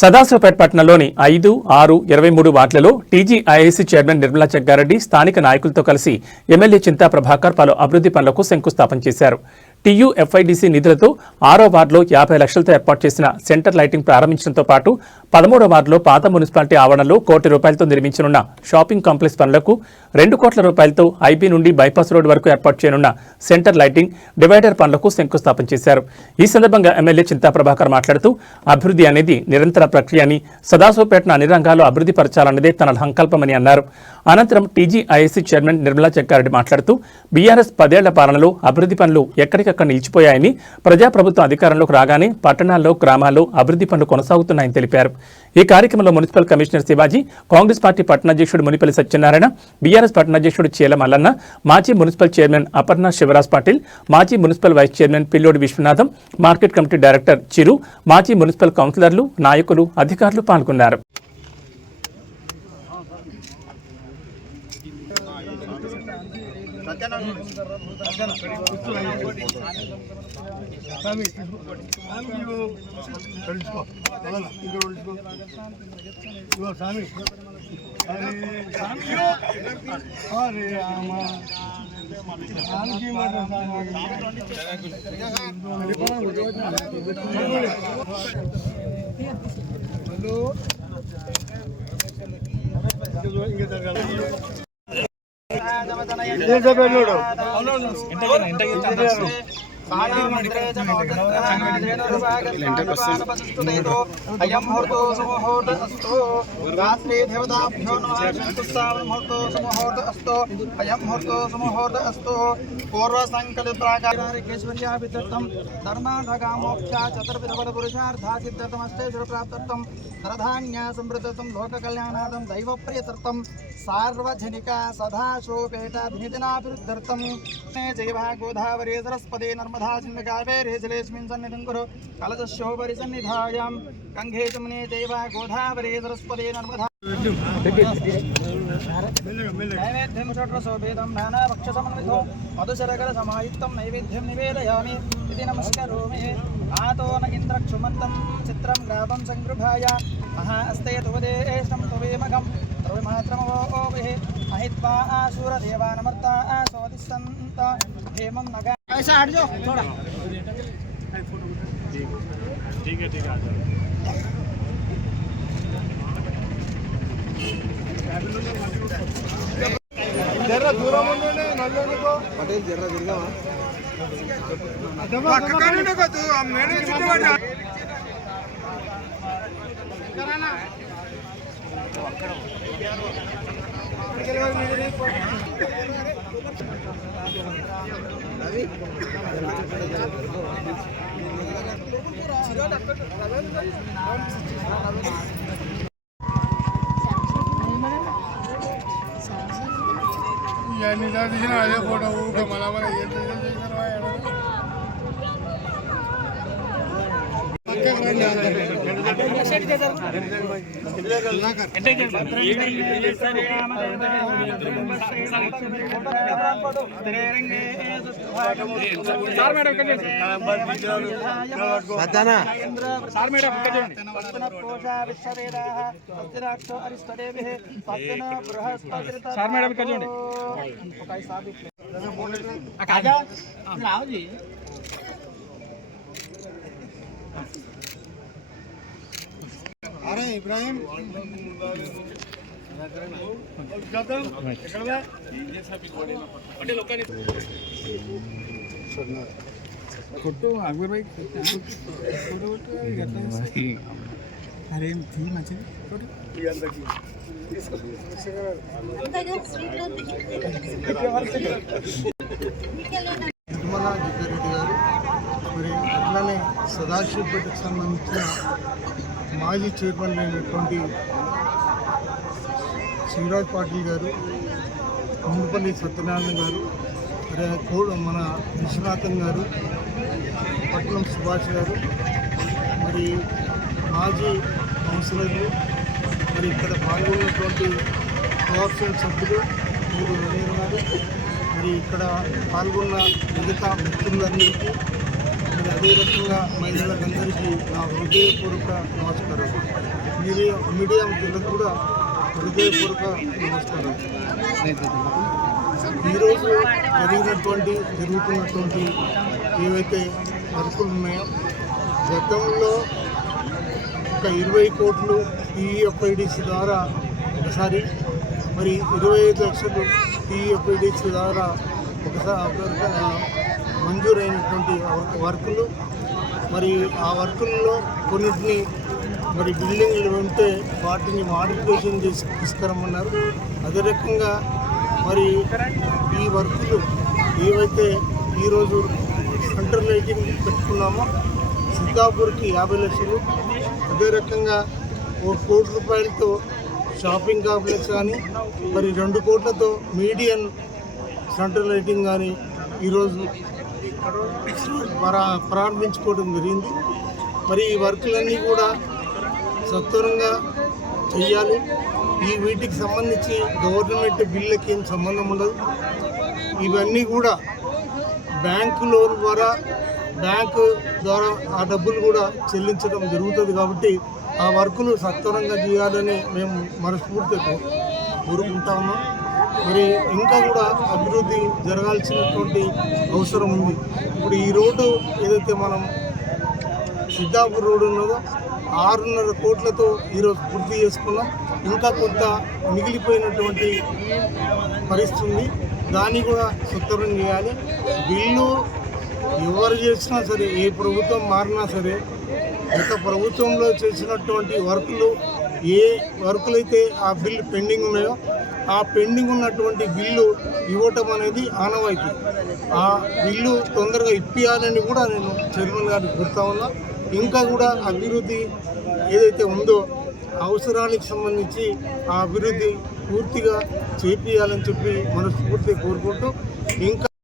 సదాశివపేట పట్టణంలోని 5, 6, 23 వార్డులలో TGIIC chairman Nirmala Jaggareddy స్థానిక నాయకులతో కలిసి ఎమ్మెల్యే చింతా ప్రభాకర్ పలు అభివృద్ధి పనులకు శంకుస్థాపన చేశారు. టీయూఎఫ్ఐడిసి నిధులతో 6వ వార్డులో 50 లక్షలతో ఏర్పాటు చేసిన సెంటర్ లైటింగ్ ప్రారంభించడంతో పాటు 13వ వార్డులో పాత మున్సిపాలిటీ ఆవరణలో ₹1 కోటి నిర్మించనున్న షాపింగ్ కాంప్లెక్స్ పనులకు ₹2 కోట్ల ఐబీ నుండి బైపాస్ రోడ్ వరకు ఏర్పాటు చేయనున్న సెంటర్ లైటింగ్ డివైడర్ పనులకు శంకుస్థాపన చేశారు. ఈ సందర్భంగా ఎమ్మెల్యే చింతా ప్రభాకర్ మాట్లాడుతూ అభివృద్ధి అనేది నిరంతర ప్రక్రియ అని, సదాశివపేటను అన్ని రంగాల్లో అభివృద్ధి పరచాలన్నదే తన సంకల్పమని అన్నారు. అనంతరం టీజీఐఐసీ చైర్మన్ నిర్మలా జగ్గారెడ్డి మాట్లాడుతూ బీఆర్ఎస్ 10 ఏళ్ల పాలనలో అభివృద్ధి పనులు ఎక్కడికక్కడ నిలిచిపోయాయని, ప్రజాప్రభుత్వం అధికారంలోకి రాగానే పట్టణాల్లో, గ్రామాల్లో అభివృద్ధి పనులు కొనసాగుతున్నాయని తెలిపారు. ఈ కార్యక్రమంలో municipal commissioner Shivaji, Congress party పట్టణాధ్యక్షుడు మునిపల్లి సత్యనారాయణ, బీఆర్ఎస్ పట్టణాధ్యక్షుడు చీల మల్లన్న, మాజీ మున్సిపల్ చైర్మన్ అపర్ణ శివరాజ్ పాటిల్, మాజీ municipal vice chairman Pillodi Vishwanatham, market committee director Chiru, మాజీ మున్సిపల్ కౌన్సిలర్లు, నాయకులు, అధికారులు పాల్గొన్నారు. सार्वजनिक सदाशिवपेटाभिनिधिनाभिवृद्ध्यर्थं जय गोदावरी सरस्वती नर्मदा सिन्धु कावेरी जलेस्मिन् सन्निधिं कुरु कलशस्योपरि सन्निधायां गङ्गे जमुने जय गोदावरी सरस्वती नर्मदा नैवेद्यं षट्रसोपेदं नानाभक्षसमन्वितो मधुशरकरसमायुक्तं नैवेद्यं निवेदयामि इति नमस्करोमि आतो न इन्द्रक्षुमन्तं चित्रं ग्रापं संगृभाय महा अस्ते तुवदेशं तुवेमघं त्रविमात्रमवोभिः महित्वा आशूरदेवानमर्ता आसोदिस्सन्त हेमं नगा ऐसा हट जाओ थोड़ा ठीक है जरा दूर ఉండండి నల్లనుకో పటేల్ జర్రా తిరగవా పక్కనే నకో తు మేనే చిట్టువాడా కరానా రవి यानी ना दिखना है फोटो वो मला मला ये तो ये करवाया पक्का करना है सेट दे दर ना कर तेरे रंगे सार मैडम कर बताना सार मैडम कर पत्तन कोशा विश्ववेदाः पत्तराक्षो अरिष्टदेवः पत्तन बृहस्पति सार मैडम कर जोंడి काय साबित आजा आओ जी अरे इब्राहिम फोटो अकबर भाई अरे थी मचे फोटो నిర్మలా జగ్గారెడ్డి గారు మరి అట్లానే సదాశివపేటకు సంబంధించిన మాజీ చైర్మన్ అయినటువంటి శివరాజ్ పాటిల్ గారు, మునిపల్లి సత్యనారాయణ గారు, మరి మన విశ్వనాథన్ గారు, పట్నం సుభాష్ గారు, మరి మాజీ కౌన్సిలర్లు, మరి ఇక్కడ పాల్గొన్నటువంటి కోఆప్షన్ సభ్యులు మీరు రవీంద్ర గారు, మరి ఇక్కడ పాల్గొన్న మిగతా మిత్రులందరికీ మరి అదే రకంగా మహిళలందరికీ నా హృదయపూర్వక నమస్కారం. మీడియా మిత్రులకు కూడా హృదయపూర్వక నమస్కారం. ఈరోజు జరుగుతున్నటువంటి ఏవైతే వర్కులు ఉన్నాయో గతంలో ఒక 20 కోట్లు టీఎఫ్ఐడిసి ద్వారా ఒకసారి, మరి 25 లక్షలు టీఎఫ్ఐడిసి ద్వారా ఒకసారి మంజూరైనటువంటి వర్కులు. మరి ఆ వర్కుల్లో కొన్నిటిని మరి బిల్డింగ్లు ఉంటే వాటిని మాడిఫికేషన్ చేసి తీసుకురమ్మన్నారు. అదే రకంగా మరి ఈ వర్కులు ఏవైతే ఈరోజు సెంటర్ లైటింగ్ పెట్టుకున్నామో సిద్ధాపూర్కి 50 లక్షలు, అదే రకంగా 1 కోటి రూపాయలతో షాపింగ్ కాంప్లెక్స్ కానీ, మరి 2 కోట్లతో మీడియన్ సెంటర్ లైటింగ్ కానీ ఈరోజు ప్రారంభించుకోవడం జరిగింది. మరి ఈ వర్కులన్నీ కూడా సత్వరంగా చేయాలి. వీటికి సంబంధించి గవర్నమెంట్ బిల్లుకి ఏం సంబంధం ఉండదు. ఇవన్నీ కూడా బ్యాంకు లోన్ ద్వారా ఆ డబ్బులు కూడా చెల్లించడం జరుగుతుంది. కాబట్టి ఆ వర్కులు సత్వరంగా చేయాలని మేము మనస్ఫూర్తిగా కోరుకుంటా ఉన్నాం. మరి ఇంకా కూడా అభివృద్ధి జరగాల్సినటువంటి అవసరం ఉంది. ఇప్పుడు ఈ రోడ్డు ఏదైతే మనం సిద్ధాపూర్ రోడ్డు ఉన్నదో 6.5 కోట్లతో ఈరోజు పూర్తి చేసుకున్నాం. ఇంకా కొంత మిగిలిపోయినటువంటి పరిస్థితి ఉంది. దాన్ని కూడా సత్వరం చేయాలి. బిల్లు ఎవరు చేసినా సరే, ఏ ప్రభుత్వం మారినా సరే, గత ప్రభుత్వంలో చేసినటువంటి ఏ వర్కులైతే ఆ బిల్లు పెండింగ్ ఉన్నాయో ఆ పెండింగ్ ఉన్నటువంటి బిల్లు ఇవ్వటం అనేది ఆనవాయితీ. ఆ బిల్లు తొందరగా ఇప్పియాలని కూడా నేను చైర్మన్ గారికి కోరుతా ఉన్నా. ఇంకా కూడా అభివృద్ధి ఏదైతే ఉందో అవసరానికి సంబంధించి ఆ అభివృద్ధి పూర్తిగా చేపియాలని చెప్పి మనస్ఫూర్తిగా కోరుకుంటూ ఇంకా